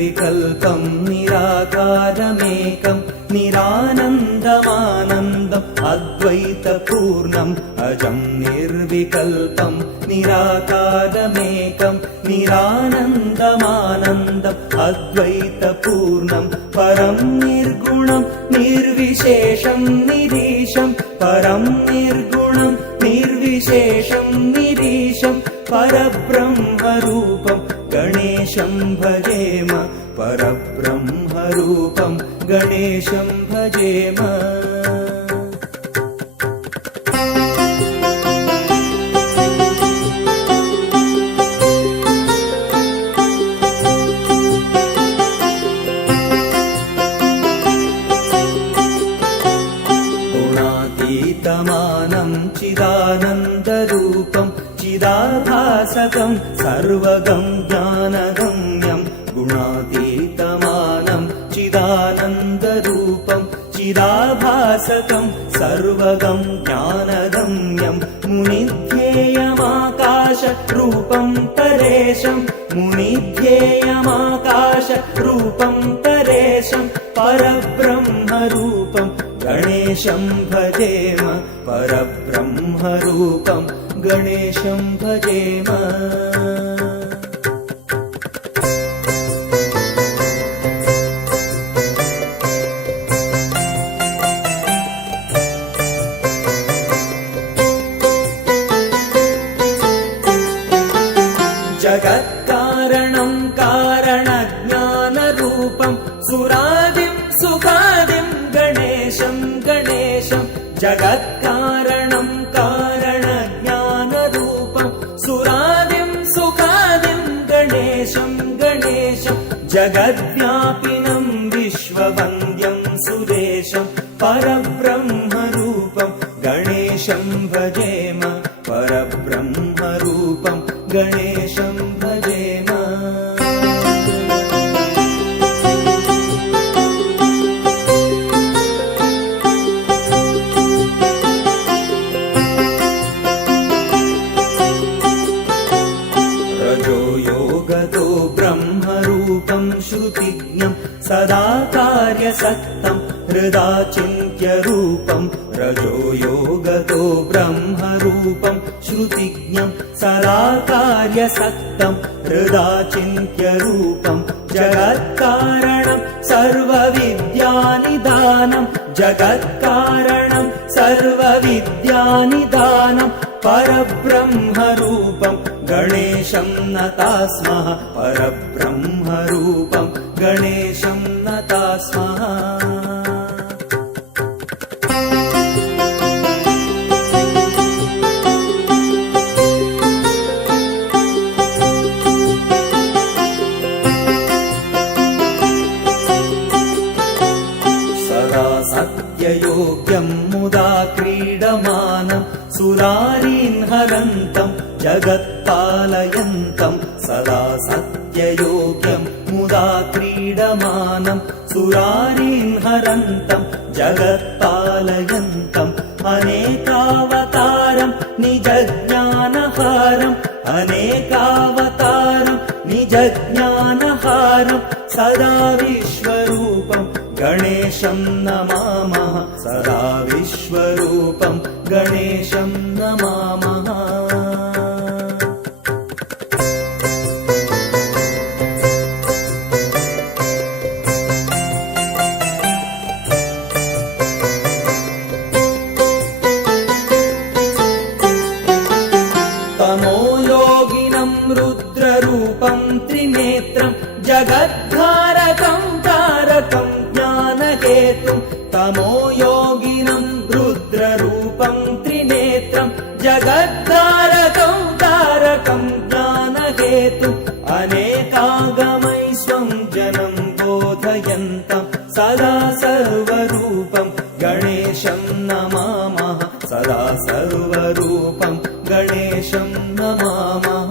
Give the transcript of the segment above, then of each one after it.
निर्विकल्पं निराकारमेकं निरानन्दमानन्दम् अद्वैतपूर्णम् अजं निर्विकल्पं निराकारमेकं निरानन्दमानन्दम् अद्वैतपूर्णं परं निर्गुणं निर्विशेषं निरीशं परं निर्गुणं निर्विशेषं निरीशं परब्रह्मरूपं गणेशं भजेम परब्रह्मरूपं गणेशं भजेम। गुणातीतमानं चिदानन्दरूपं चिदाभासकं सर्वगं ज्ञानगम्यं गुणातीतमानं चिदानन्दरूपं चिदाभासकं सर्वगं ज्ञानगम्यं मुनिध्येयमाकाशरूपं परेशं मुनिध्येयमाकाशरूपं परेशं परब्रह्मरूपं गणेशं भजेम परब्रह्मरूपं गणेशं भजेम। जगत्कारणं कारणज्ञानरूपं सुरादिं सुखादिं गणेशं गणेशं जगत्कारणं कारणज्ञानरूपं सुरादिं सुखादिं गणेशं गणेशं जगद्व्यापिनं विश्ववन्द्यं सुरेशं परब्रह्मरूपं गणेशं भजेम परब्रह्मरूपं गणेशं भजेम। रजोयोगतो ब्रह्मरूपं श्रुतिज्ञं सदा कार्यसक्तं हृदा चिन्त्यरूपं रजोयोगतो ब्रह्मरूपं श्रुतिज्ञं सदा कार्यसक्तं हृदा चिन्त्यरूपं जगत्कारणं सर्वविद्यानिदानं जगत्कारणं सर्वविद्यानिदानं परब्रह्मरूपं गणेशं नता स्मः परब्रह्मरूपं गणेशं नता स्मः। सत्ययोग्यं मुदा क्रीडमानं सुरारीन् हरन्तं जगत्पालयन्तं सदा सत्ययोग्यं मुदा क्रीडमानं सुरारीन् हरन्तं जगत्पालयन्तम् अनेकावतारं निजज्ञानहारम् अनेकावतारं निजज्ञानहारं सदा विश्वरूपं गणेशं नमामः सदा विश्वरूपं गणेशं नमामः। तमोयोगिनं रुद्ररूपं त्रिनेत्रं जगद्धारकं तारकं ज्ञानहेतुं तमोयोगिनं रुद्ररूपं त्रिनेत्रं जगद्धारकं तारकं ज्ञानहेतुं अनेकागमै स्वं जनं बोधयन्तं सदा सर्वरूपं गणेशं नमामः सदा सर्वरूपं गणेशं नमामः।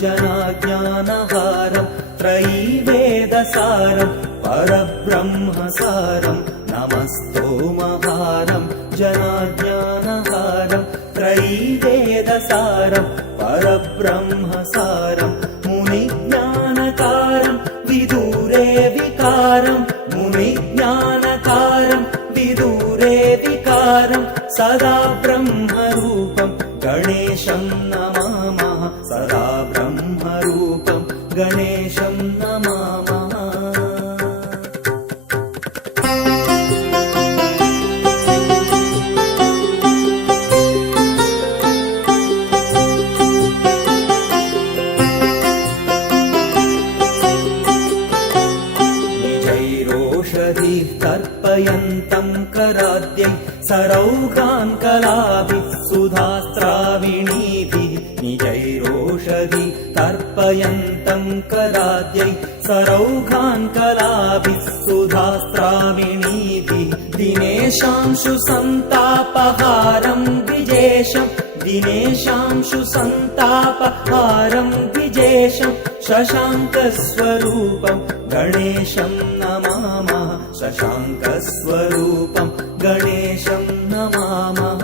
जनाज्ञानहारं त्रयीवेद वेदसारं परब्रह्मसारं नमस्तोमहारं जनाज्ञानहारं त्रयीवेदसारं परब्रह्मसारं मुनिज्ञानकारं विदूरे विकारं मुनिज्ञानकारं विदूरे विकारं सदा ब्रह्मरूपं गणेशं नमामः सदा ब्रह्मरूपं गणेशं नमामः। निजैरोषधीः तर्पयन्तं कराद्यै सरौघान् कलाभिः सुधास्त्राविणीभिः निजैरोषधि तर्पयन्तं कराद्यै सरौघान् कलाभिः सुधास्त्राविणीभिः दिनेशांशु सन्तापहारं द्विजेशं दिनेशांशु सन्तापहारं द्विजेशं शशाङ्कस्वरूपं गणेशं नमामः शशाङ्कस्वरूपं गणेशं नमामः।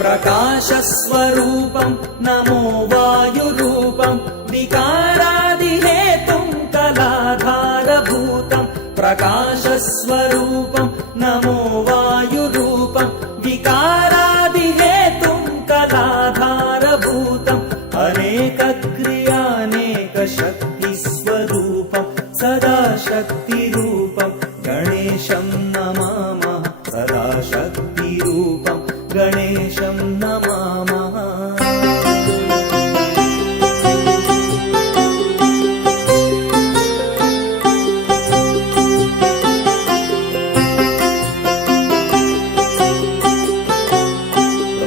प्रकाशस्वरूपं नमो वायुरूपं विकारादिहेतुं कलाधारभूतं प्रकाशस्वरूपं नमो वायुरूपं विकारादिहेतुं कलाधारभूतम् अनेकक्रियानेकशक्तिस्वरूपं सदा शक्तिरूपं गणेशं नमामः सदा शक्तिरूपं गणेशं नमामः।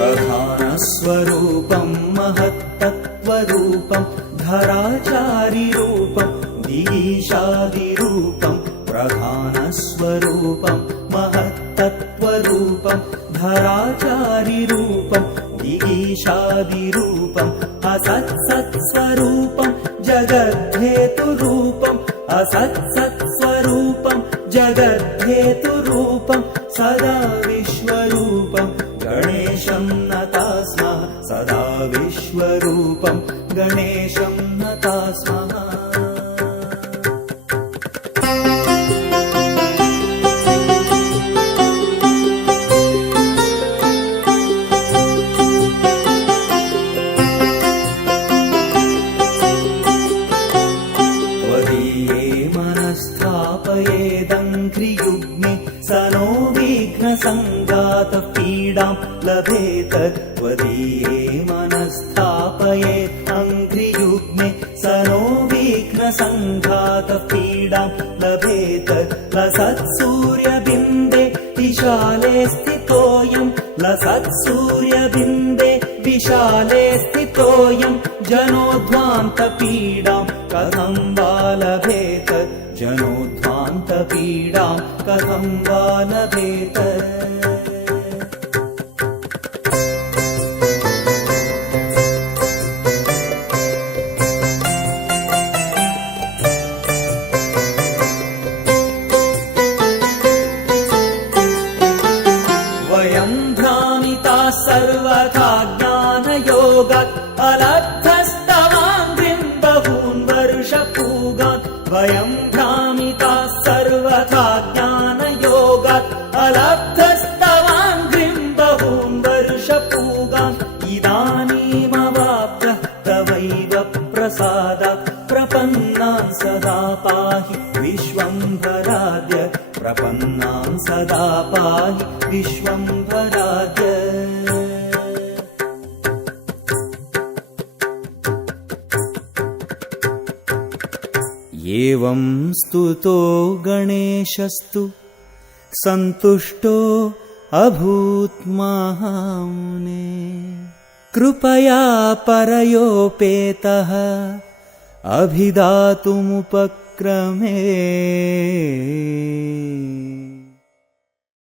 प्रधानस्वरूपं महत्तत्त्वरूपं धराचारिरूपं दिगीशादिरूपं प्रधानस्वरूपं महत्तत्त्वरूपं धराचारिरूपं दिगीशादिरूपम् असत्सत्स्वरूपं जगद्धेतुरूपम् असत्सत्स्वरूपं जगद्धेतुरूपं सदा विश्वरूपं गणेशं नता स्मः सदा विश्वरूपं गणेशं नता स्मः। स नो विघ्नसङ्गातः पीडां लभेत त्वदीये मनस्थापयेत् अङ्घ्रियुग्मे स नो विघ्नसङ्घातः पीडां लभेत लसत्सूर्यबिम्बे विशाले स्थितोऽयं लसत्सूर्यबिम्बे विशाले स्थितोऽयं जनोध्वान्तपीडां कथं वा लभेत जनोध्वान्तपीडां कथं वा लभेत। वयं भ्रामिताः सर्वथा ज्ञानयोगात् अलब्धस्तवाङ्घ्रिं बहून् वर्षपूगात् वयं भ्रामिताः सर्वथा ज्ञानयोगात् अलब्धस्तवाङ्घ्रिं बहून् वर्षपूगात् इदानीमवाप्तः तवैव प्रसादात् प्रपन्नान् सदा पाहि विश्वम्भराद्य प्रपन्नान् सदा पाहि विश्वम्भराद्य। एवं स्तुतो गणेशस्तु सन्तुष्टो अभूत् महामुने कृपया परयोपेतः अभिदातुमुपक्रम्य